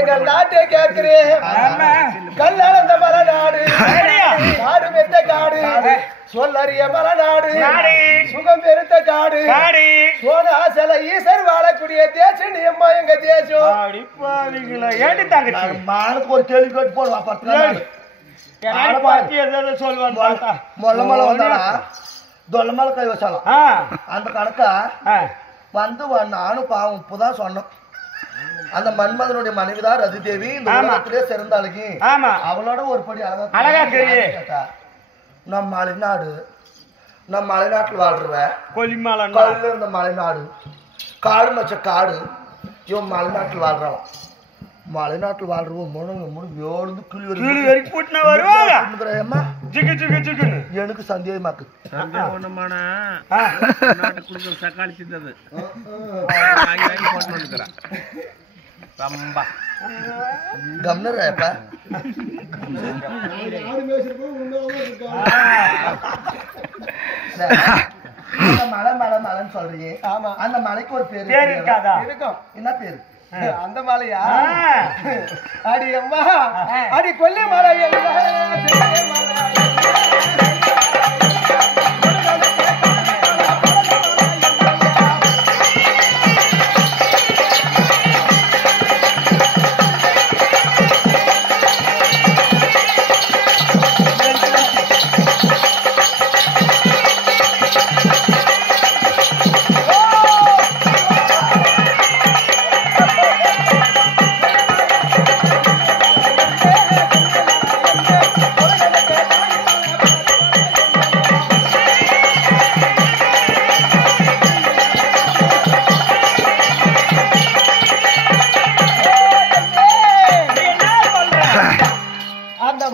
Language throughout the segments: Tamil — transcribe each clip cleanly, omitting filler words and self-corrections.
எங்கள் நாட்டை கேட்கிறேன். கல்லளந்த மலநாடு, காடு மெத்த காடு, சொல்லறிய மலநாடு, சுகம் பெருத்த காடு, சோனாசல ஈசர் வாழக்கூடிய தேசம் நீ அம்மா எங்க தேசம். மானுக்கு ஒரு கேள்வி கேட்டு போடுவா மொல்ல மலை வந்தாளா தொல்ல மலை கை வச்சாலும் அந்த கணக்கா வந்து நானும் பாவம் இப்பதான் சொன்னோம். அந்த மன்மதனுடைய மனைவிதான் ரதி தேவி இந்த உலகத்திலே சிறந்த அழகி. அவளோட ஒரு படி அழகா கேட்டா நம் மலைநாடு, நம் மலைநாட்டில் வாழ்றவன் கல்ல இருந்த மலைநாடு, காடு மச்ச காடு, இவன் மலைநாட்டில் வாழ்றான். மலைநாட்டில் வாழ்றவன் முழுந்து கிளி வரைக்கும் கூட்டின வருவாங்க. எனக்கு சந்தேகமாக்கு சக்காளி சிந்தது கம்னரப்ப மலை மலை மலைன்னு சொல்றீங்க. ஆமா, அந்த மலைக்கு ஒரு பேரு இருக்கும். என்ன பேரு அந்த மலையா? அடி அம்மா அடி கொல்லி மலை.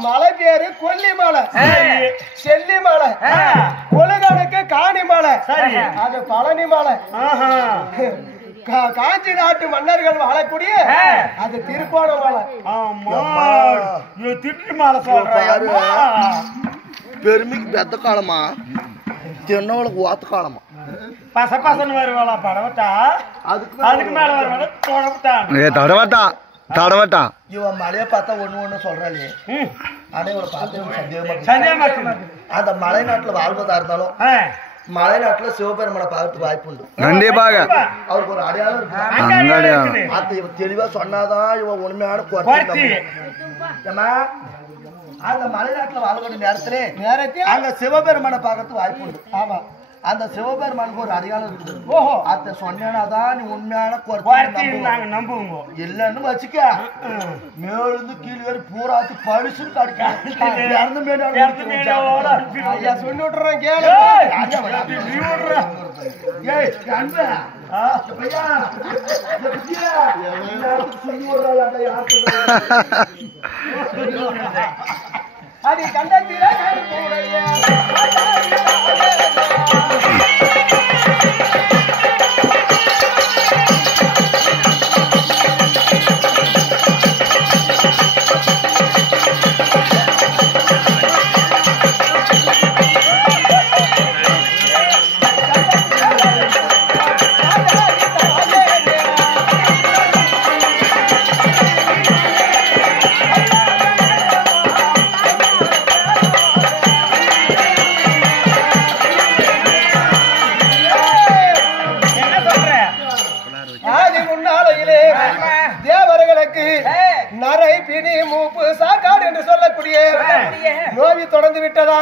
மலை பேரு கொல்லிமலை, செல்லிமலை, கொழுகனுக்கு காணிமலை, அது பழனிமலை. காஞ்சி நாட்டு மன்னர்கள் வாழக்கூடிய அது திருக்கோணமலை. பெருமைக்கு பெத்த காலமா தென்னவளுக்கு ஓத்த காலமா பச பசன்னு வருவாளா படவட்டா? அதுக்கு மேல தடவட்டா தடவட்டா இவன் மலையை பார்த்தா ஒண்ணு சொல்றாளே. ஆனா இவளை பார்த்து சந்தேகமா அந்த மலை நாட்டுல வாழ்வதா இருந்தாலும் மலை நாட்டுல சிவபெருமனை பார்த்து வாய்ப்பு உண்டு. கண்டிப்பாக அவருக்கு ஒரு அடையாளம் இருக்கு. அது இவன் தெளிவா சொன்னாதான் இவன் உண்மையான அந்த மலை நாட்டுல வாழக்கூடிய நேரத்திலே அங்க சிவபெருமனை பார்க்கறது வாய்ப்பு உண்டு. ஆமா, அந்த சிவபெருமானுக்கு ஒரு அடையாளம் இருக்குது. ஓஹோ, அத சொன்னாதான் நீ உண்மையான நம்புவோம். இல்லன்னு வச்சுக்க மேலிருந்து கீழே வரை பூராத்து பரிசு சொல்லி விட்டுறேன் கேளு. அது கண்டத்தில நரை பிணி மூப்பு சாக்காடு என்று சொல்லக்கூடிய நோவி தொடர்ந்து விட்டதா?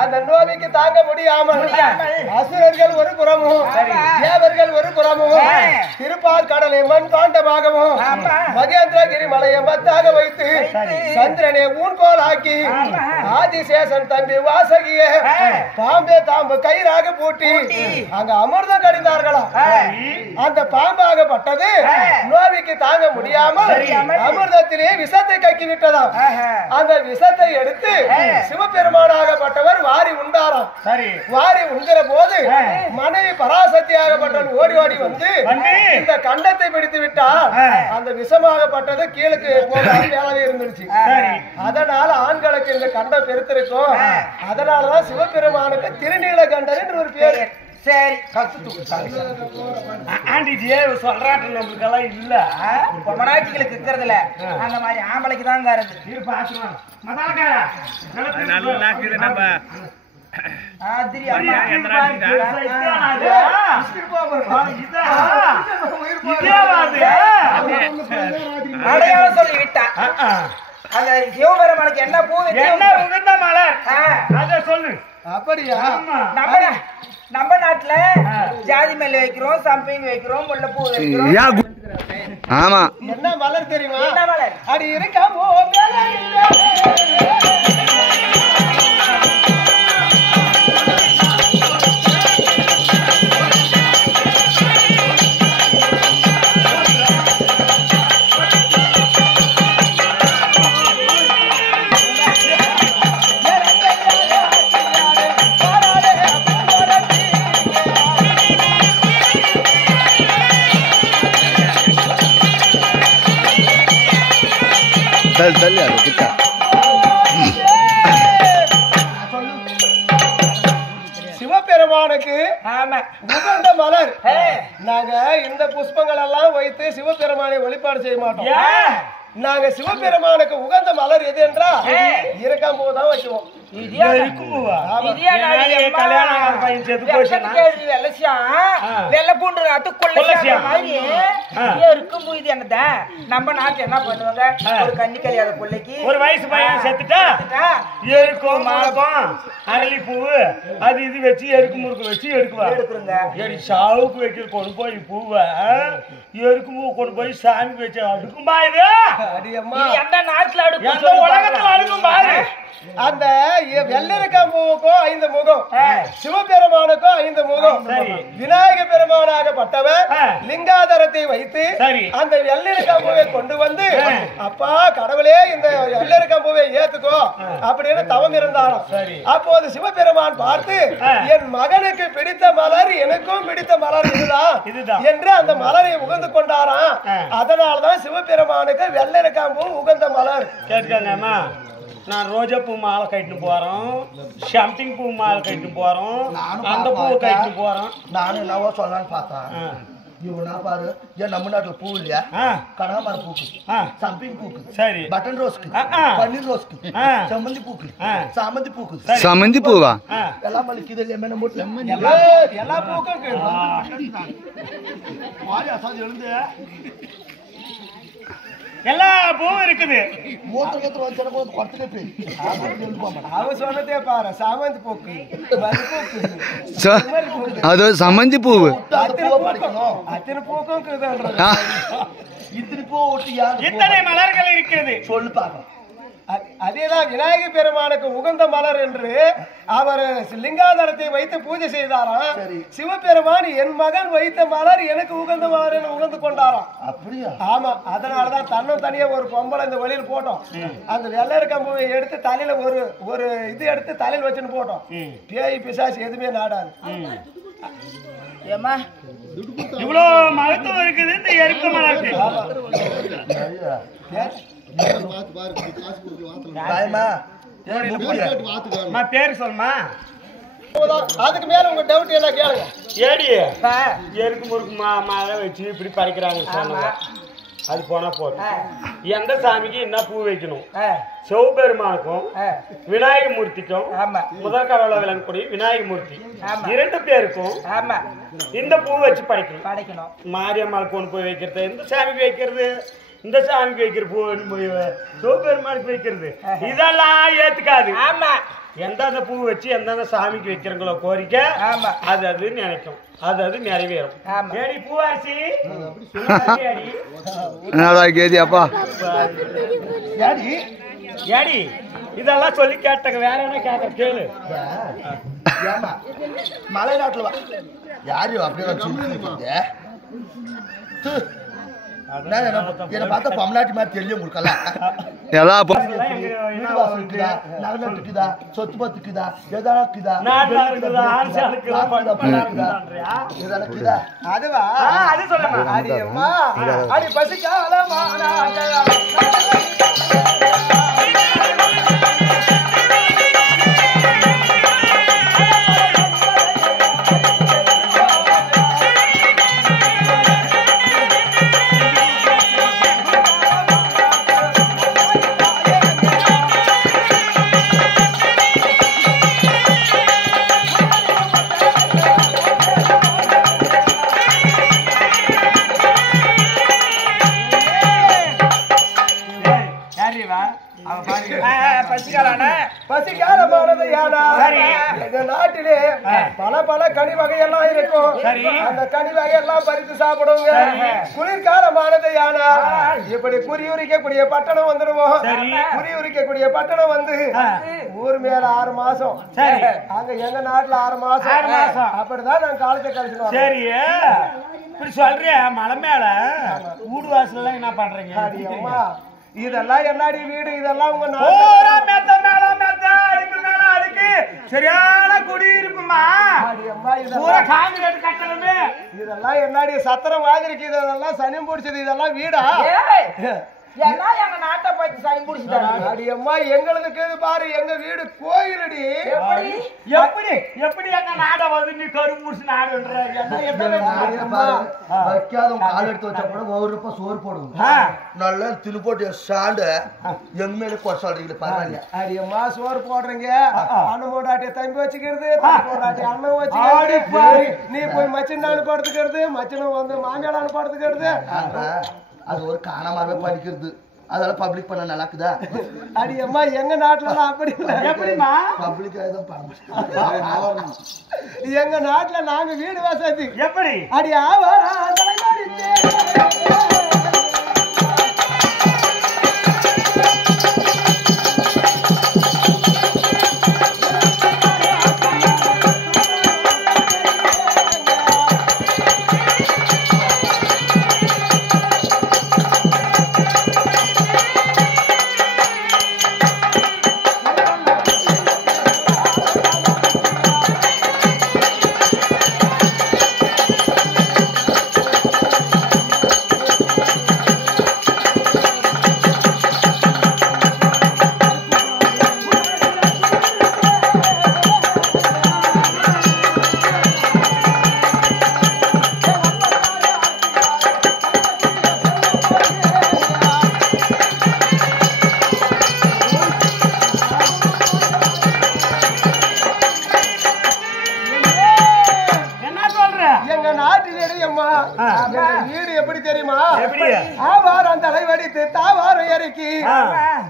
அந்த நோவிக்கு தாங்க முடியாமல் அசுரர்கள் ஒரு புறமும் தேவர்கள் ஒரு புறமும் திருப்பால் கடலை மண் தாண்டமாகவும் மகேந்திரகிரி மலையை மத்தாக வைத்து சந்திரனை ஊன்கோல் ஆக்கி ஆதிசேஷன் தம்பி வாசகிய பாம்பே தாம்பு கயிறாக பூட்டி அங்க அமிர்தம் கடிந்தார்களா? அந்த பாம்பாகப்பட்டது நோவிக்கு தாங்க முடியாமல் அமிர்தத்திலே விஷத்தை கக்கி விட்டதாம். அந்த விஷத்தை எடுத்து சிவபெருமானாகப்பட்டவர் வாரி உண்டாராம். வாரி உண்கிற போது மனைவி பராசக்தியாகப்பட்டவர் ஓடி ஓடி வந்து இந்த கண்டத்தை பிடித்து விட்டால் அந்த விஷமாகப்பட்டது கீழுக்கு போகவே இருந்துருச்சு. அதனால ஆண்களுக்கு இந்த கண்டம் பெருத்திருக்கும். அதனாலதான் சிவபெருமானுக்கு திருநீலகண்டர் என்று ஒரு பேரு. சரி ஆண்டிஜியே சொல்றாட்டு நம்மளுக்கெல்லாம் இல்ல பொம்மனாட்சிகளுக்கு இருக்கிறதுல அந்த மாதிரி ஆம்பளைக்கு தாங்க இருக்கு நல்ல நாக்குது நம்ம அடையாளம் சொல்லி விட்டா அந்த சிவபெருமானுக்கு என்ன பூ என்ன உகந்த மலர் அத சொல்லு. அப்படியா? நம்ம நாட்டுல ஜாதி மல்லி வைக்கிறோம், சம்பிங் வைக்கிறோம், முல்லைப்பூ வைக்கிறோம். ஆமா. என்ன மலர் தெரியுமா? என்ன மலர்? அடி இருக்காமோ தள்ளி அது கிட்ட சிவபெருமானுக்கு ஆமா உகந்த மலர். நாங்க இந்த புஷ்பங்கள் எல்லாம் வைத்து சிவபெருமானை வழிபாடு செய்ய மாட்டோம். நாங்க சிவபெருமானுக்கு உகந்த மலர் எது என்றா இருக்கும் போதுதான் வைக்குவோம். வெள்ள பூண்டு அதுக்குள்ள மாதிரி இருக்கும் போது என்னதா நம்ம நாட்டுல என்ன பண்ணுவாங்க, ஒரு கன்னி கல்யாண பிள்ளைக்கு ஒரு வயசு பையன் செத்துட்டா எருக்கும் மாலப்பம் அரளி பூவு அது இது வச்சு எருக்கு முறுக்கு வச்சு எடுக்குவாங்க. சாவுக்கு வைக்க கொண்டு போய் பூவை எருக்கு பூ கொண்டு போய் சாமிக்கு வச்சு அடுக்கும்பா. இது எந்த நாட்டுல அடுக்கும், உலகத்துல அடுக்கும் பாரு. அந்த வெள்ளரிக்காம்பூவுக்கும் 5 முகம், சிவபெருமானுக்கும் 5 முகம். விநாயக பெருமானாகப்பட்டவர் லிங்காதரத்தை வைத்து அந்த வெள்ளரிக்காம்பூவை கொண்டு வந்து, அப்பா கடவுளே இந்த வெள்ளரிக்காம்பூவை ஏத்துக்கோ அப்படின்னு தவம் இருந்தாராம். அப்போது சிவபெருமான் பார்த்து, என் மகனுக்கு பிடித்த மலர் எனக்கும் பிடித்த மலர் இதுதான் என்று அந்த மலரை உகந்து கொண்டாராம். அதனால்தான் சிவபெருமானுக்கு வெள்ளரிக்காம்பூ உகந்த மலர். கேட்காங்கம்மா, நான் ரோஜா பூ மாலை கட்டிட்டு போறோம், ஷம்பிங் பூ மாலை கட்டிட்டு போறோம், அந்த பூ கட்டிட்டு போறோம். நானும் என்னவோ சொல்லலான்னு பார்த்தேன். இவனா பாரு, ஏன் நம்ம நாட்டுல பூ இல்லையா? கனகாமரம் பூக்கு, சம்பிங் பூக்கு, சரி, பட்டன் ரோஸ்க்கு, பன்னீர் ரோஸ்க்கு, செம்மந்தி பூக்கு, சாமந்தி பூக்கு, சமந்தி பூவா எல்லாம் மல்லிக்குது இல்லையா? மேல மூட்டை எல்லா பூக்கும் எழுந்து எல்லா பூவும் இருக்குது. அவ சொன்னதே பாரு, சாமந்தி பூக்கு, அது சமந்தி பூவு. அத்தனை பூக்கும் இத்தனை மலர்கள் இருக்கிறது. சொல்லு பாக்க. அதேதான் விநாயக பெருமானுக்கு உகந்த மலர் என்று அவர் லிங்காதரத்தை வைத்து பூஜை செய்தாராம். சிவபெருமான் என் மகன் வைத்த மலர் எனக்கு உகந்த மலர் என்று உகந்து கொண்டாராம். அப்படியா? ஆமா. அதனாலதான் தன்னும் தனியா ஒரு பொம்பளை இந்த வழியில் போட்டோம். அந்த வெள்ளரிக்கம்பூவை எடுத்து தலையில ஒரு இது எடுத்து தலையில் வச்சுன்னு போட்டோம். பேய் பிசாசு எதுவுமே நாடாது. ஏமா இவ்வளோ மகத்துவம் இருக்குது இந்த எருக்க மலருக்கு. பேரு சொல்லுமா. அதுக்கு மேல உங்க டவுட் என்ன கேளுங்க. ஏடி எருக்கு முறுக்கு மாலை வச்சு இப்படி பறிக்கிறாங்க சொன்னாங்க. அது போனா போதும். எந்த சாமிக்கு என்ன பூ வைக்கணும்? சிவபெருமானுக்கும் விநாயக மூர்த்திக்கும் முதல் கடவுளை விளங்கக்கூடிய விநாயக மூர்த்தி 2 பேருக்கும் இந்த பூ வச்சு படைக்கணும். மாரியம்மாள் கொண்டு போய் வைக்கிறது, இந்த சாமிக்கு வைக்கிறது, இந்த சாமிக்கு வைக்கிற பூ சிவபெருமானுக்கு வைக்கிறது, இதெல்லாம் ஏத்துக்காது. எந்தெந்த பூ வச்சு எந்தெந்த சாமிக்கு வைக்கிறங்களோ கோரிக்கை அது அது நினைக்கும், அது அது நிறைவேறும். ஏடி பூவாசி கேதியாப்பா ஏடி இதெல்லாம் சொல்லி கேட்டங்க. வேற என்ன கேட்க கேளு. மலை நாட்டுல யாரு அப்படியே என்ன பார்த்தா பம்நாட்டி மாதிரி தெரியும் உங்களுக்கெல்லாம். சொத்து பத்துக்குதா எதாக்குதா அதுவா? அது சொல்லுமா? அடியம்மா அடி பசிக்காலமா பசிக்காலமானது யானா எங்க நாட்டிலே பல கனி வகையெல்லாம் இருக்கும். அந்த கனி வகையெல்லாம் பறித்து சாப்பிடுவோங்க. குளிர்காலமானது யானா இப்படி குறி உரிக்கக்கூடிய பட்டணம் வந்துடுவோம். குறி உரிக்கக்கூடிய பட்டணம் வந்து ஊர் மேல 6 மாசம், அங்க எங்க நாட்டுல 6 மாசம். அப்படிதான் நான் காலத்தை கழிச்சுடுவோம். சரி, இப்படி சொல்றியா? மலை மேல வீடு வாசல் எல்லாம் என்ன பண்றீங்க? இதெல்லாம் என்னடி வீடு? இதெல்லாம் உங்க அதுக்கு சரியான குடியிருப்புமா? இதெல்லாம் என்னடி சத்திரம் மாதிரி இருக்கு? இதெல்லாம் சனி பிடிச்சது. இதெல்லாம் வீடா? எங்க நாட்டை பத்தி சனி பிடிச்சிட்டாங்க. அடியம்மா எங்களுக்கு பாரு, எங்க வீடு கோயிலடி. எப்படி எங்க நாட வந்து நீ கரும்பூசி நாடுன்ற வைக்காத கால் எடுத்து வச்சா கூட ஒவ்வொரு ரூபாய் சோறு போடுவோம். நல்லா திரு போட்டு சாண்டு எங்க மேல கொலை சொல்றீங்களே பரவாயில்ல. அடியம்மா சோறு போடுறீங்க, அண்ணன் போட்டாட்டிய தம்பி வச்சுக்கிறது, போட்டாட்டிய அண்ணன் வச்சுக்கிறது, நீ போய் மச்சினானு படுத்துக்கிறது, மச்சனும் வந்து மாமியாடானு படுத்துக்கிறது. அது ஒரு காணமாவே படிக்கிறது. அதெல்லாம் பப்ளிக் பண்ண நல்லா இருக்குதா? அடியம்மா எங்க நாட்டுல அப்படி எப்படிமா பப்ளிக் எங்க நாட்டுல நாங்க வீடு வசதி எப்படி? அடி ஆவாரா வீடு எப்படி தெரியுமா? ஆவாரம் தலை வடித்து தாவாரம் இறக்கி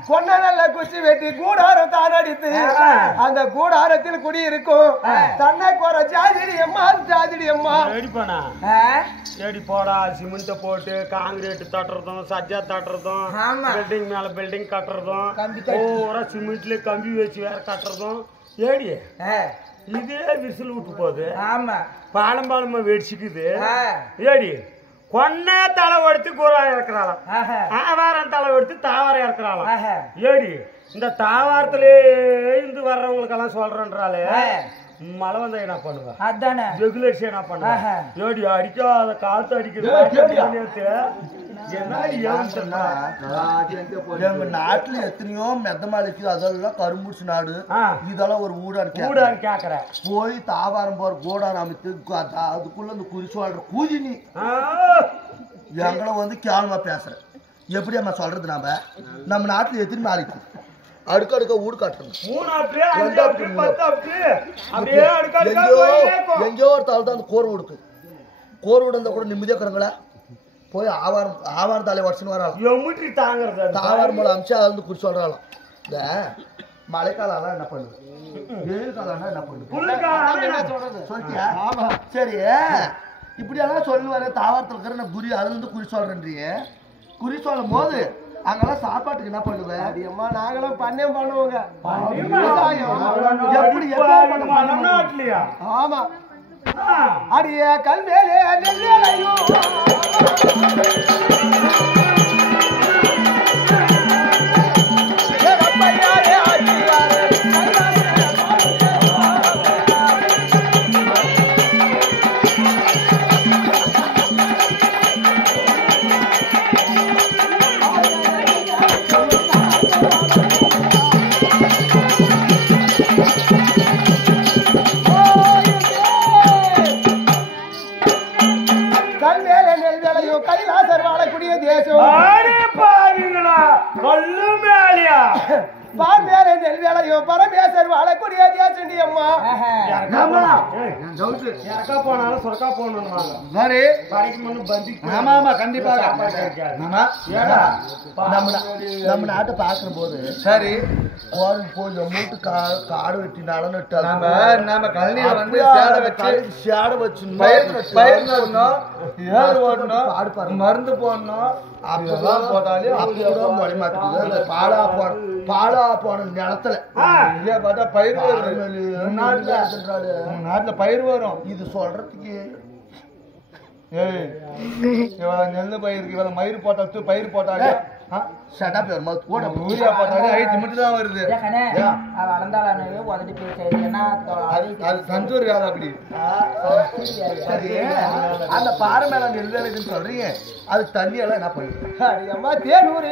கொன்ன நல்ல குச்சி வெட்டி கூடாரம் தான் அடித்து அந்த கூடாரத்தில் குடி இருக்கும். தன்னை குறை ஜாதிடி அம்மா ஜாதிடி அம்மா ஏடி போடா சிமெண்ட் போட்டு காங்கிரீட் தட்டுறதும் சஜ்ஜா தட்டுறதும் பில்டிங் மேல பில்டிங் கட்டுறதும் பூரா சிமெண்ட்ல கம்பி வச்சு வேற கட்டுறதும் ஏடி இதே விசில் விட்டு போகுது. ஆமா பாலம் பாலமா வெடிச்சுக்குது. ஏடி கொன்ன தலை எடுத்து கூறாரம் இறக்குறாளாம், ஆவாரம் தலை எடுத்து தாவாரம் இறக்குறாளாம். ஏடி இந்த தாவாரத்திலே இருந்து வர்றவங்களுக்கெல்லாம் சொல்றேன்றாலே மழை வந்தா என்ன பண்ணுவா? அதானே ரெகுலேஷன் என்ன பண்ணுவா? ஏடி அடிக்காத காத்து அடிக்குது. எங்க நாட்டுல எத்தனையோ மெத்தமா இருக்குது. அதெல்லாம் கரும்புடிச்சு நாடு. இதெல்லாம் ஒரு ஊடாடு கேக்குற போய் தாவாரம் போற கூடாரம் அமைத்து அதுக்குள்ள இந்த குறிச்சு வாழ்ற கூதி நீ எங்களை வந்து கேவலமா பேசுற. எப்படி அம்மா சொல்றது? நம்ம நாட்டுல எத்தனை நாளைக்கு அடுக்க வீடு காட்டுறோம். எங்கேயோ ஒரு தாள் தான் அந்த கோர் வீடுக்கு கோர் வீடு இருந்தா கூட நிம்மதியா இருக்கிறாங்களா? போய் ஆவாரம் தலையை வருஷம் வராலும் தாவாரம் போல அமிச்சு அதை வந்து குறிச்சு சொல்றாலும். இந்த மழைக்காலம் என்ன பண்ணுது, வெயில் காலம் என்ன பண்ணுது சொல்லிட்டியா? சரி, இப்படி எல்லாம் சொல்லுவாரு. தாவாரத்தில் இருக்கிற நான் குறி அதுல இருந்து குறி சொல்றேன்றியே. குறி சொல்லும் போது அங்கெல்லாம் சாப்பாட்டுக்கு என்ன பண்ணுவேன்? அம்மா நாங்களும் பண்ணையம் பண்ணுவோங்க. நாட்டுலயா? ஆமா அடிய கல்வேலே நெல்லையும் கைலாசர் வாழக்கூடிய தேசம். பார்மேல நெல் வேலையும் பரமேஸ்வர் வாழக்கூடிய தேசண்டி அம்மா. போனாலும் சொர்க்கா போகணும். கண்டிப்பாக நம்ம நாட்டை பார்க்கும் போது சரி கோவில் போய் மூட்டு காடு வெட்டி நடனம் நம்ம கழனியில வந்து சேடை வச்சு பயிர் ஓடணும், ஏர் ஓடணும், பாடு பாருங்க. மருந்து போடணும், அப்பதான் போட்டாலே அப்பதான் மொழி மாட்டுக்குது. பாலா போன நிலத்துல இங்கே பார்த்தா பயிர் வருது. நாட்டுல நாட்டுல பயிர் வரும். இது சொல்றதுக்கு ஏய், இவ்வளவு நெல்லு பயிருக்கு இவ்வளவு மயிர் போட்டா பயிர் போட்டாலே செட்டப் யூரியா போட்டாலே ஐட்டு மட்டும் தான் வருது. அது சந்தூர் வேலை அப்படி. அந்த பாறை மேல நெல் இருக்குன்னு சொல்றீங்க, அது தண்ணி எல்லாம் என்ன பண்ணுது? அம்மா தேனூர்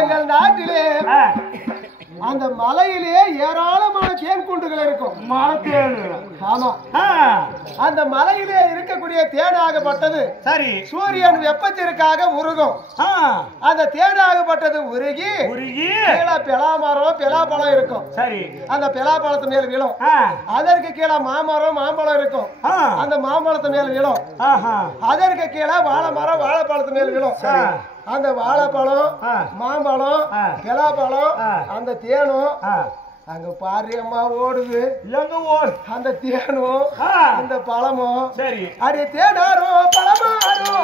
எங்கள் நாட்டிலே அந்த மலையிலே ஏராளமான தேன் கூண்டுகள் இருக்கும். ஆமா, அந்த மலையிலே இருக்கக்கூடிய தேனாகப்பட்டது சரி சூரியன் வெப்பத்திற்காக உருகும். அந்த தேனாகப்பட்டது உருகி கீழே பெலாமரம் பெலாப்பழம் இருக்கும். சரி அந்த பெலாப்பழத்து மேல் விழும். அதற்கு கீழே மாமரம் மாம்பழம் இருக்கும். அந்த மாம்பழத்து மேல் விழும். அதற்கு கீழே வாழை மரம் வாழைப்பழத்து மேல் விழும். அந்த வாழைப்பழம் மாம்பழம் பெலாப்பழம் அந்த தேனும் அங்க பாரியம்மா ஓடுது. அந்த தேனும் அந்த பழமும் சரி அடி தேனாரும் பழமாரும்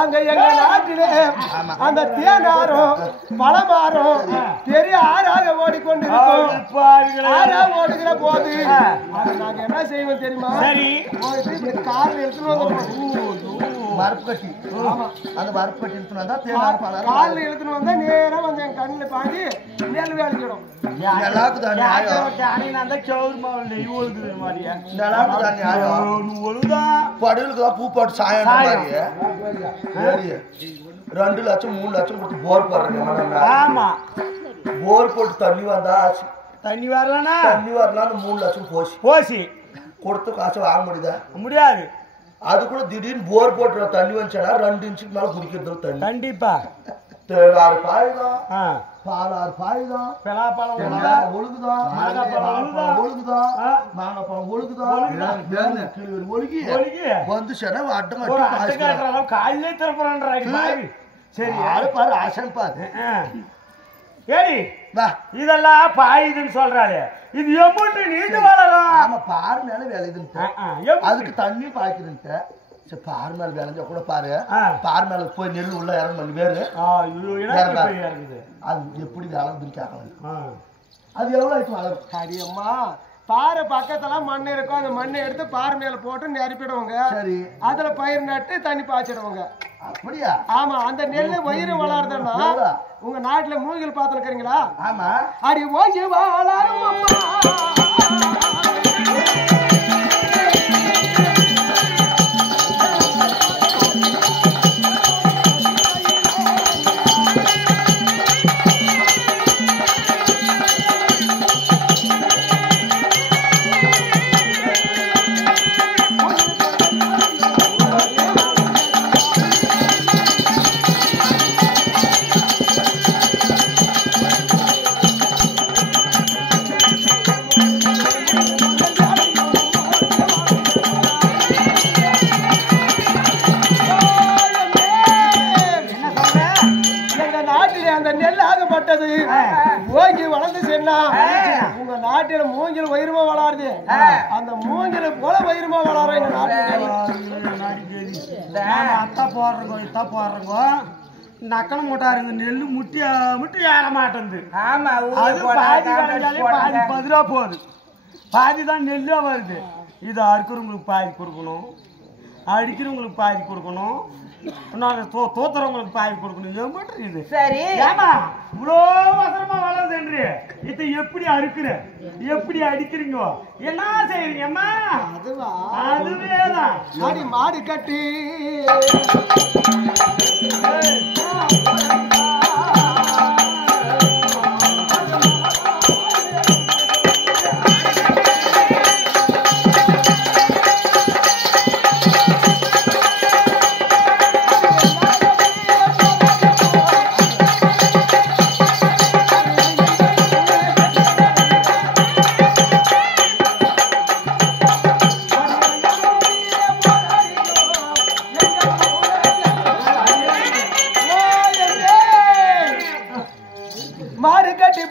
அங்க எங்க நாட்டிலே அந்த தேனாரும் பழமாரும் பெரிய ஆறாக ஓடிக்கொண்டிருக்கும். ஆறா ஓடுகிற போது நாங்க என்ன செய்வோம் தெரியுமா? காலில் எடுத்துட்டு மரப்பு கட்டி அந்த மரப்பு கட்டி எடுத்துன்னு வந்தா தேனார் பழம் காலில் எடுத்துட்டு வந்தா நேரா வந்து என் கண்ணுல பாஞ்சி நெல் வேலைக்கிடும். எல்லாருக்கும் தானே படுகளுக்கு தான் பூ போட்டு சாயம் மாதிரி 2 லட்சம் 3 லட்சம் கொடுத்து போர் போடுறாங்க. ஆமா போர் போட்டு தண்ணி வந்தா தண்ணி வரலன்னா தண்ணி வரலாம் 3 லட்சம் போசி கொடுத்து காசு வாங்க முடியுதா? முடியாது. அது கூட திடீர்னு போர் போட்டு தண்ணி வந்துச்சா 2 இன்ச்சுக்கு மேல குடிக்கிறது தண்ணி கண்டிப்பா 6 பாயுதான் பால் 6 பாயுதான் பெலாப்பழம் ஒழுகுதான் ஒழுகுதான் மாங்கப்பழம் ஒழுகுதான் ஒழுகி வந்து சென அட்டம் காலையிலே திறப்புறான். சரி ஆளு பாரு ஆசன் பாரு. சரி இதெல்லாம் பாயுதுன்னு சொல்றாரு. இது எம்மட்டு நீண்டு வளரும். ஆமா பாரு மேல விளையுதுன்ட்டு அதுக்கு தண்ணி பாய்க்குதுன்ட்டு. சரி பாரு மேல விளைஞ்சா கூட பாரு பாரு மேல போய் நெல் உள்ள இறங்க வேறு அது எப்படி வளர்ந்துன்னு கேட்கலாம். அது எவ்வளவு ஆயிட்டு வளரும்? அடியம்மா பாறை பக்கத்துல மண் இருக்கும். அந்த மண்ணை எடுத்து பாறை மேல போட்டு நிரப்பிடுவாங்க. சரி அதுல பயிர் நட்டு தண்ணி பாய்ச்சிடுவாங்க. அப்படியா? ஆமா அந்த நெல்லு வயிறு வளருதுன்னா உங்க நாட்டுல மூங்கில் பார்த்துருக்கீங்களா? ஆமா அடி ஓஞ்சி வளரும் அம்மா. ஓங்கி வளர்ந்து சொன்னா உங்க நாட்டில மூங்கில் வயிறுமா வளருது. அந்த மூங்கில் போல வயிறுமா வளரும் எங்க நாட்டில. அத்தா போடுறோங்க இத்தா போடுறோங்க நக்கன மூட்டாருங்க நெல்லு முட்டி ஏற மாட்டேங்குது. ஆமா அது பாதி விளைஞ்சாலே பாதி 10 ரூபா போகுது. பாதி தான் நெல்லா வருது. இது அறுக்கிறவங்களுக்கு பாதி கொடுக்கணும், அடிக்கிறவங்களுக்கு பாதி கொடுக்கணும், நாங்கள் தோத்துறவங்களுக்கு பாதி கொடுக்கணும். ஏமாட்டு இது சரி ஏமா இவ்வளோ அவசரமா வளருதுன்று இதை எப்படி அறுக்கிற எப்படி அடிக்கிறீங்க என்ன செய்யறீங்கம்மா? அதுவேதான் அடி மாடு கட்டி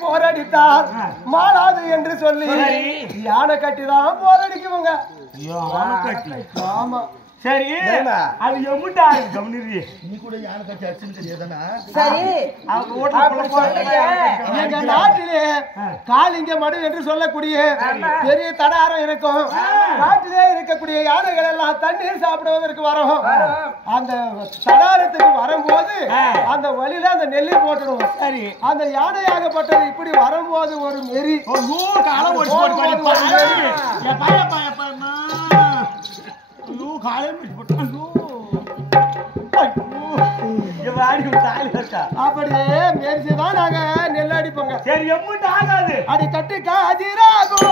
போரடித்தார் மாறாது என்று சொல்லி யானை கட்டிதான் போரடிக்குவாங்க. ஆமா சரி அது எம்முட்டா கவனிரி நீ கூட யானை கட்டி அடிச்சுன்னு தெரியாதானா? சரி அவங்க ஓட்ட எங்க நாட்டிலே காளிங்க மடு என்று சொல்லக்கூடிய பெரிய தடாரம் இருக்கும். நாட்டிலே இருக்கக்கூடிய யானைகள் எல்லாம் தண்ணீர் சாப்பிடுவதற்கு வரும். அந்த தடாரத்துக்கு வரும்போது அந்த வழியில அந்த நெல்லி போட்டுடுவோம். சரி அந்த யானையாகப்பட்டது இப்படி வரும்போது ஒரு மெரி காலம் அப்படியே மெரிச்சுதான் நாங்க நெல் அடிப்போங்க. சரி எம்முட்டு ஆகாது அடி கட்டி காதிராகும்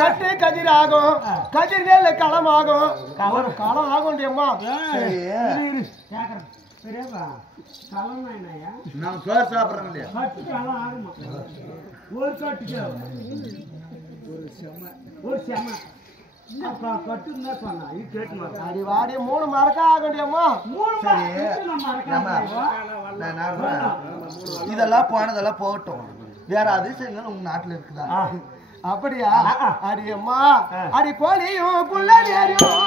கட்டு கதிராகும் கதிர் நெல் களமாகும் ஒரு களம் ஆகும். நான் சோறு சாப்பிடுறேன் இல்லையா? ஒரு கட்டுக்கு ஒரு செம கட்டுன்னு சொன்னா அடி வாடி 3 மரக்கா ஆகண்டியம்மா. இதெல்லாம் போனதெல்லாம் போகட்டும். வேற அதிசயங்கள் உங்க நாட்டுல இருக்குதா? அப்படியா? அடி அம்மா அடி கோழியும் புள்ள நேரியும்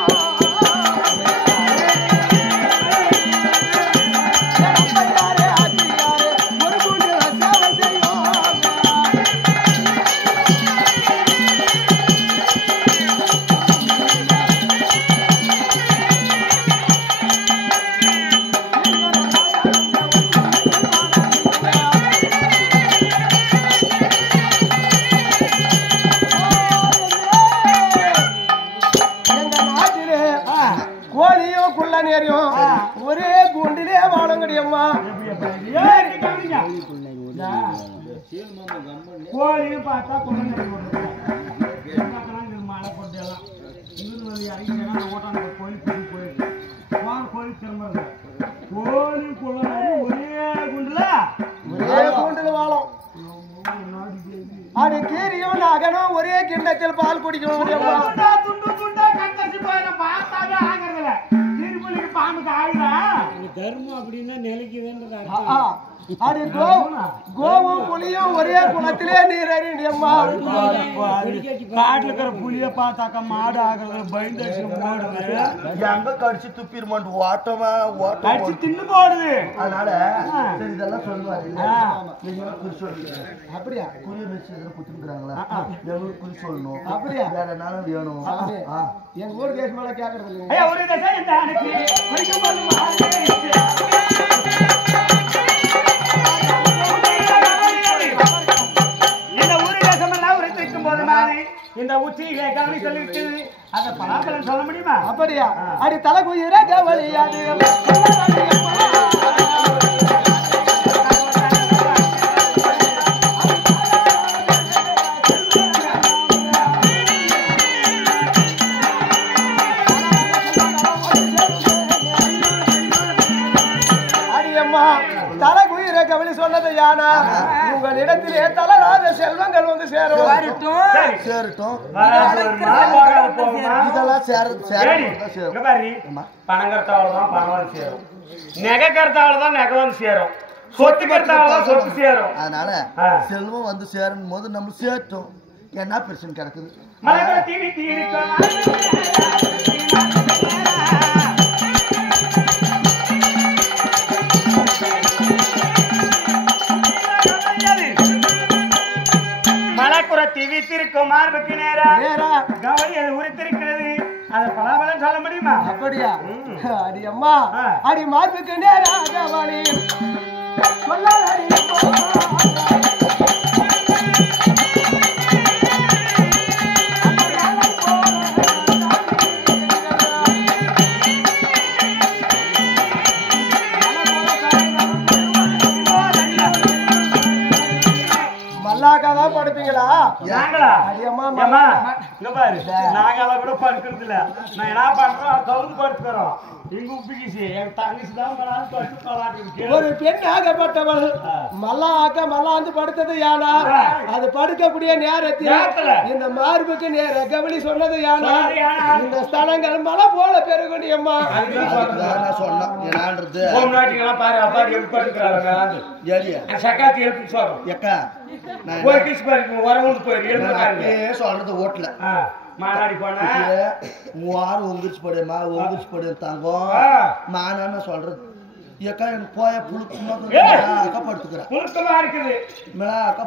ஒரே கூண்டிலே வாழங்கடியம்மா. கோழியும் பார்த்தா மழை கொண்டெல்லாம் ஓட்டான கோழி போயிருக்கு கோழி திரும்ப கோழி குள்ள ஒரே கூண்டுல வாழும். அடி கீரியும் நகனும் ஒரே கிண்ணத்தில் பால் குடிக்கணும். துண்டு துண்டா கட்டசி போயிட பார்த்தாவே ஆகிறதுல பாம்புக்கு ஆகுதா தர்மம் அப்படின்னா நிலைக்கு அடி கோவும் புலியும் ஒரே குளத்திலே நீர் அறியம்மா. காட்டுல இருக்கிற புலிய பார்த்தாக்கா மாடு ஆகுறது பயந்து போடுது. எங்க கடிச்சு துப்பிடுமாட்டு ஓட்டமா கடிச்சு தின்னு போடுது. அதனால இதெல்லாம் சொல்லுவாரு. அப்படியா? குறிய வச்சு எதுவும் குத்துக்கிறாங்களா? எவ்வளவு குறி சொல்லணும்? அப்படியா? வேற என்னாலும் வேணும். எங்க ஊர் தேசம் மேல கேக்குறது இல்லையா? ஒரு தசை இந்த அனுப்பி இந்த உச்சிகளை கவனி சொல்லிட்டு அந்த பலாப்பழம் சொல்ல முடியுமா? அப்படியா? அடி தலை குயிர கவலியாது அடியம்மா தலை குயிர கவலி சொன்னது யானா உங்களிடத்திலே தளராத செல்வங்கள் வந்து சேரும் சேரட்டும் இதெல்லாம் இதெல்லாம் பணம் கருத்தாவதான் பணம் வந்து சேரும் நெகை கருத்தாவதான் நெகை வந்து சேரும் சொத்து கருத்தாவதான் சொத்து சேரும் அதனால செல்வம் வந்து சேரும் போது நம்ம சேரட்டும் என்ன பிரச்சனை கிடக்குது மலக்குற டிவி தீரிக்கும் மலக்குற டிவி திருக்கும் மார்புக்கு நேரா கவலை அது உரித்திருக்கிறது அத பலாபலம் சொல்ல முடியுமா அப்படியா அடி அம்மா அடி மார்புக்கு நேரா கவலி சொல்லாதடி மல்லாக்காதான் படுப்பீங்களா நாங்களா அடியம்மா அம்மா இங்க பாரு நாங்களாம் கூட படுக்கிறது இல்ல நான் என்ன பண்றோம் கவுந்து படுத்துக்கிறோம் இங்க உப்பிக்கிச்சு என் தங்கச்சி தான் படுத்து பலாட்டு ஒரு பெண் ஆகப்பட்டவள் மல்லாந்து படுத்தது யானா அது படுக்கக்கூடிய நேரத்தில் இந்த மார்புக்கு நேர கவலி சொன்னது யானா இந்த ஸ்தலங்கள் மலை போல பெருகுடி அம்மா சொன்னோம் என்னான்றது பாரு அப்பா எப்படி படுக்கிறாங்க சக்காத்தி எழுப்பி சொல்றோம் எக்கா சொல்றது ஓட்டல மாறாடி போனா மூவாறு ஒங்கிரிச்சு படுமா ஒங்கிரிச்சு படு தங்கம் மானான்னு சொல்றது ஏக்கா எனக்கு போய புழுக்கமா அக்கா படுத்துக்கிறேன் புழுக்கமா இருக்குது அக்கா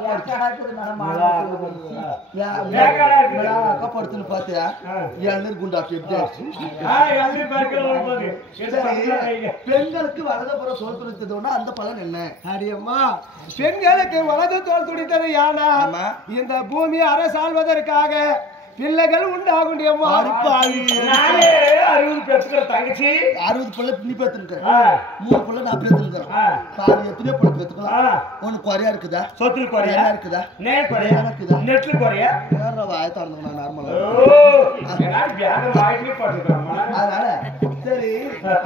படுத்துன்னு பாத்தியா இளநீர் குண்டாச்சு பெண்களுக்கு வலதுபுறம் தோல் துடித்ததுன்னா அந்த பலன் என்ன அடியம்மா பெண்களுக்கு வலது தோல் துடித்தது யானா இந்த பூமி அரசாள்வதற்காக பிள்ளைகள் உண்டாகும் தங்கச்சி 60 பிள்ளை நீ பேத்துருக்க 3 பிள்ளை நான் பேத்துருக்கிறேன் பாரு எத்தனையோ பிள்ளை பேத்துக்கலாம் ஒண்ணு குறையா இருக்குதா சொத்துல குறையா இருக்குதா நேர் குறையா இருக்குதா நெட்ல குறையா வேற வாய திறந்துங்க நான் நார்மலா அதனால சரி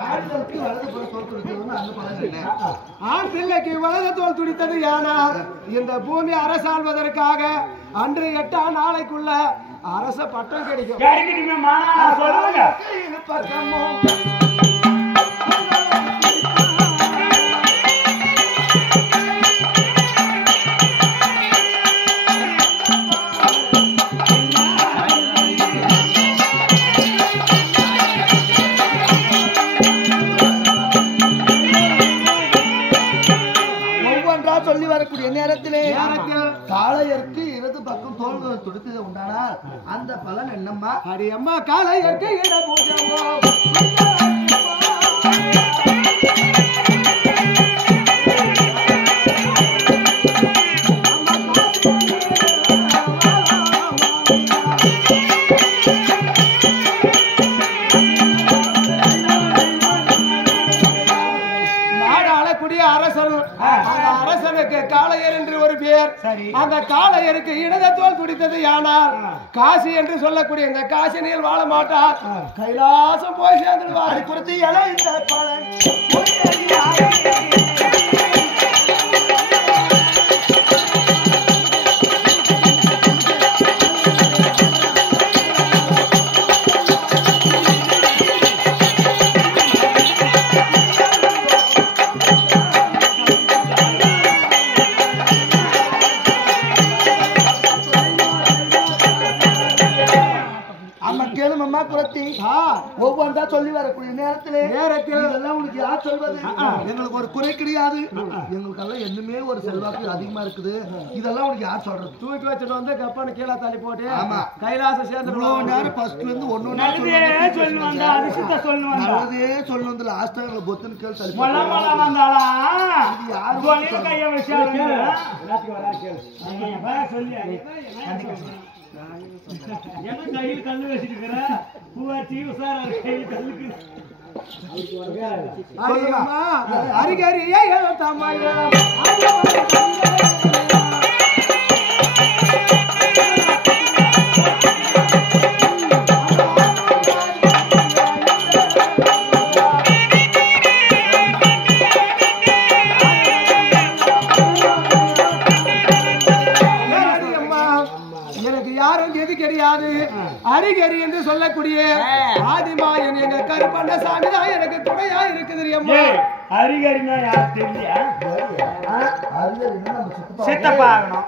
ஆண்களுக்கு வலது தோல் துடித்ததுன்னா அந்த பலன் என்ன ஆண் பிள்ளைக்கு வலது தோல் துடித்தது யானா இந்த பூமி அரசாள்வதற்காக அன்று 8 நாளைக்குள்ள அரச பட்டம் கிடைக்கும் சொல்லுங்க ஒவ்வொன்றா சொல்லி வரக்கூடிய நேரத்திலே காளையருக்கு இடது பக்கம் தோள்கள் துடித்தது உண்டானால் அந்த பலன் என்னம்மா அடி அம்மா காளையருக்கு இட பூஜை அரசனுக்கு காளையர் என்று ஒரு பேர் அந்த காளையருக்கு இடது தோல் துடித்தது யானால் காசி என்று சொல்லக்கூடிய இந்த காசினியில் வாழ மாட்டார் கைலாசம் போய் சேர்ந்துடுவார் குறித்து ஒவ்வொன்றா சொல்லி வரக்கூடிய நேரத்தில் இதெல்லாம் உனக்கு யார் சொல்வது எங்களுக்கு ஒரு குறை கிடையாது எங்களுக்கெல்லாம் என்னமே ஒரு செல்வாக்கு அதிகமா இருக்குது இதெல்லாம் உனக்கு யார் சொல்றது தூக்கி வச்சுட்டு வந்து கப்பான கீழே தள்ளி போட்டு ஆமா கைலாசம் சேர்ந்து நேரம் ஃபர்ஸ்ட் இருந்து ஒண்ணு நல்லதே சொல்லணும் வந்து லாஸ்டா பொத்துன்னு கேள் தள்ளி கையில் கல்லு வச்சிருக்கிற பூவாச்சி உசாரா கையில் கல்லுக்கு அரிகரியே தம்மையா அரிகரி என்று சொல்லக்கூடிய ஆதிமாயன் எங்க கருப்பண்ண சாமி தான் எனக்கு துணையா இருக்குது அம்மா. அரிகரினா யார் தெரியல? சித்தப்பா ஆகணும்.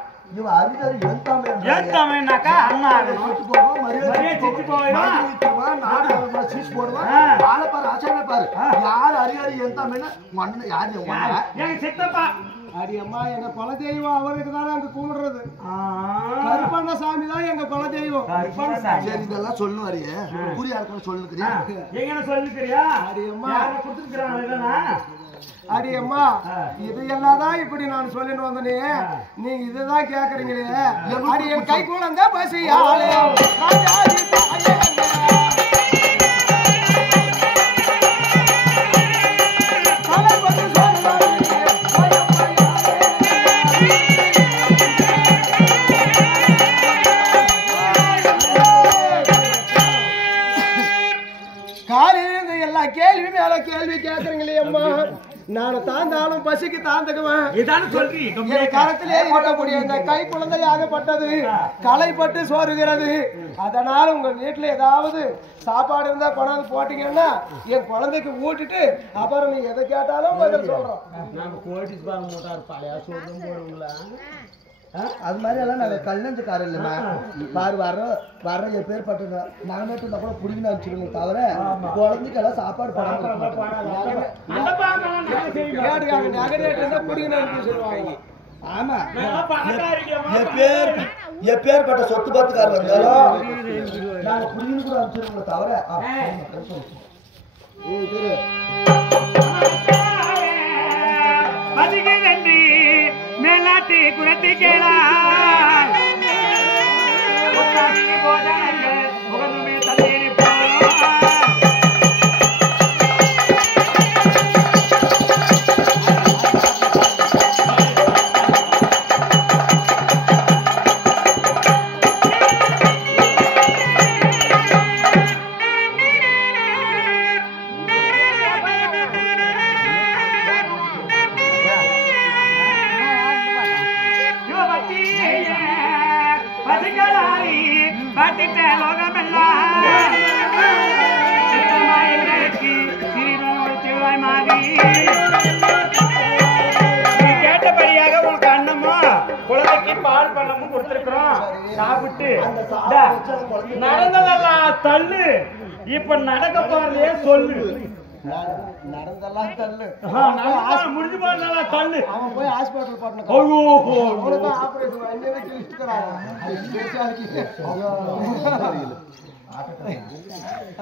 எழுத்தாமனாக்கா அண்ணா ஆகணும். சித்து போவேன் சித்தப்பா. அடி அம்மா எங்க குல தெய்வம் அவருக்கு தானே அங்க கும்பிடுறது. கருப்பண்ண சாமி தான் எங்க குல தெய்வம். சரி இதெல்லாம் சொல்லுவாரு புரியா இருக்க சொல்லுக்கிறியா எங்க சொல்லுக்கிறியா? அடி அம்மா கொடுத்துருக்காங்க. அடி அம்மா இது எல்லாதான் இப்படி நான் சொல்லிட்டு வந்தனே, நீங்க இதுதான் கேக்குறீங்களே. அடி என் கை குழந்தை பசியாலே காலையில எல்லா கேள்வி மேல கேள்வி கேக்குறீங்களே அம்மா. நான் தாந்தாலும் பசிக்கு தாந்துக்குவேன். என் கரத்திலே இருக்கக்கூடிய இந்த கை குழந்தையாகப்பட்டது களைப்பட்டு சோறுகிறது. அதனால உங்க வீட்டுல ஏதாவது சாப்பாடு இருந்தா கொண்டாந்து போட்டீங்கன்னா என் குழந்தைக்கு ஊட்டிட்டு அப்புறம் நீ எதை கேட்டாலும் பதில் சொல்றோம். அது மாதிரி எல்லாம் நாங்க கல்யாணத்துக்காரர் இல்லைம்மா. பாரு வர்ற பேர் பட்டுங்க நாங்க மட்டும் இருந்தா கூட புடிங்கன்னு வச்சுருங்க தவிர குழந்தைக்கெல்லாம் சாப்பாடு ஆமா எப்பேற்பட்ட சொத்து பத்துக்காரர் வந்தாலும் நாங்க புடிங்கன்னு கூட வச்சுருங்க தவிர மேலாட்டி குரத்தி கேளா கேட்டபடியாக உனக்கு அண்ணமும் குழந்தைக்கு பால் பண்ணமும் கொடுத்திருக்கிறோம். சாப்பிட்டு நடந்ததெல்லாம் தள்ளு. இப்ப நடக்க போறதே சொல்லு. நடந்தெல்லாம் தள்ளு. முடிஞ்சு போறதெல்லாம் தள்ளு. அவன் போய் ஹாஸ்பிட்டல் போட்டணும்.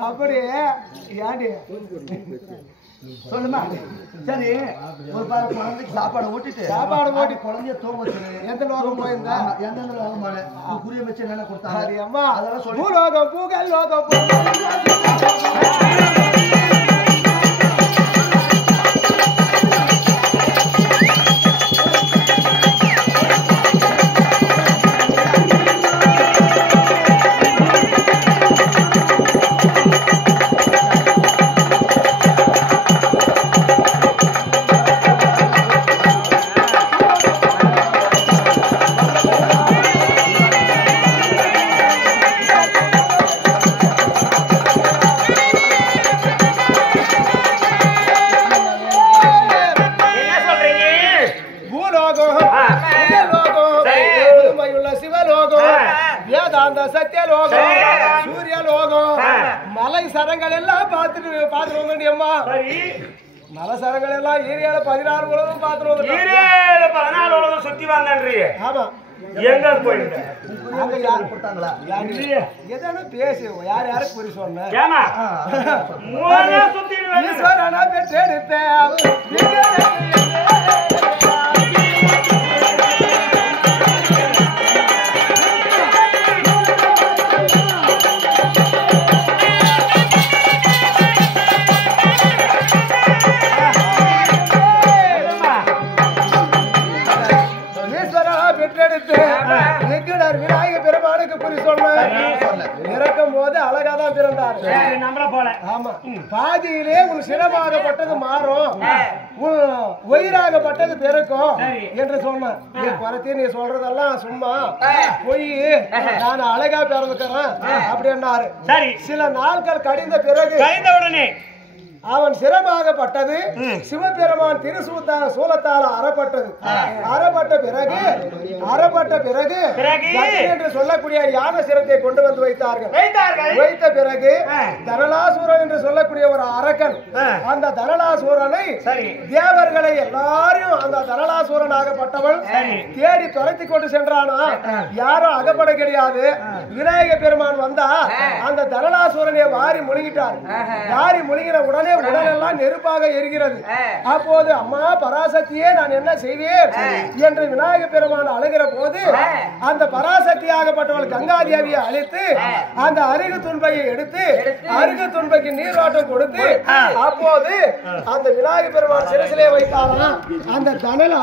அப்படி ஏண்டி சொல்லுமா சரி ஒரு பாரு குழந்தைக்கு சாப்பாடு ஊட்டிட்டு குழந்தைய தூங்க வச்சு எந்த லோகம் போயிருந்தா எந்தெந்த லோகம் போன புரிய வச்சு என்னென்ன கொடுத்தாங்க அம்மா அதெல்லாம் சொல்லி பூலோகம் பூகல் லோகம் சத்தியலோகம் சூரியலோகம் மலை சரங்கள் எல்லாம் பார்த்துட்டு அம்மா. மலை சரங்கள் எல்லாம் ஏரியால 16 உலகம் பார்த்துட்டு 14 உலகம் சுத்தி வாங்கன்றீங்க. ஆமா எங்க போயிட்டு கொடுத்தாங்களா எதனா பேசு யார் யாருக்கு புரி சொன்ன ஏமா மூணா சுத்தி ஈஸ்வரனா பெற்றெடுத்தேன் விநாயக பெருமானுக்கு புரி சொன்ன இறக்கும் போது அழகாதான் பிறந்தார். பாதியிலே உன் சிரமாகப்பட்டது மாறும், உன் பொய்யாகப்பட்டது பெருக்கும் என்று சொன்னேன். நீ குறைத்தி நீ சொல்றதெல்லாம் சும்மா பொய், நான் அழகா பிறந்துக்கிறேன் அப்படின்னாரு. சில நாட்கள் கழிந்த பிறகு உடனே அவன் சிரமாகப்பட்டது சிவபெருமான் சூலத்தால் அறப்பட்டது. அறப்பட்ட பிறகு என்று சொல்லக்கூடிய யானை சிரத்தை கொண்டு வந்து வைத்தார்கள். வைத்த பிறகு தனலாசூரன் என்று சொல்லக்கூடிய ஒரு அரக்கன் அந்த தனலாசூரனை தேவர்களை எல்லாரையும் அந்த தனலாசூரன் ஆகப்பட்டவன் தேடி துரத்தி கொண்டு சென்றானா. யாரும் அகப்பட கிடையாது. விநாயக பெருமான் வந்தா அந்த தனலாசூரனை வாரி முழுங்கிட்டார். வாரி முழுங்கின உடனே உடலெல்லாம் நெருப்பாக எரிகிறது. அப்போது அம்மா பராசக்தியே நான் என்ன செய்வேன் என்று விநாயக பெருமான் அழுகிற போது அந்த பராசக்தியாகப்பட்டவள் கங்காதேவியை அழைத்து அந்த அருகு துன்பையை எடுத்து அருகு துன்பைக்கு நீராட்டம் கொடுத்து அப்போது அந்த விநாயக பெருமான் சிரசிலே வைத்தாராம். அந்த தனல்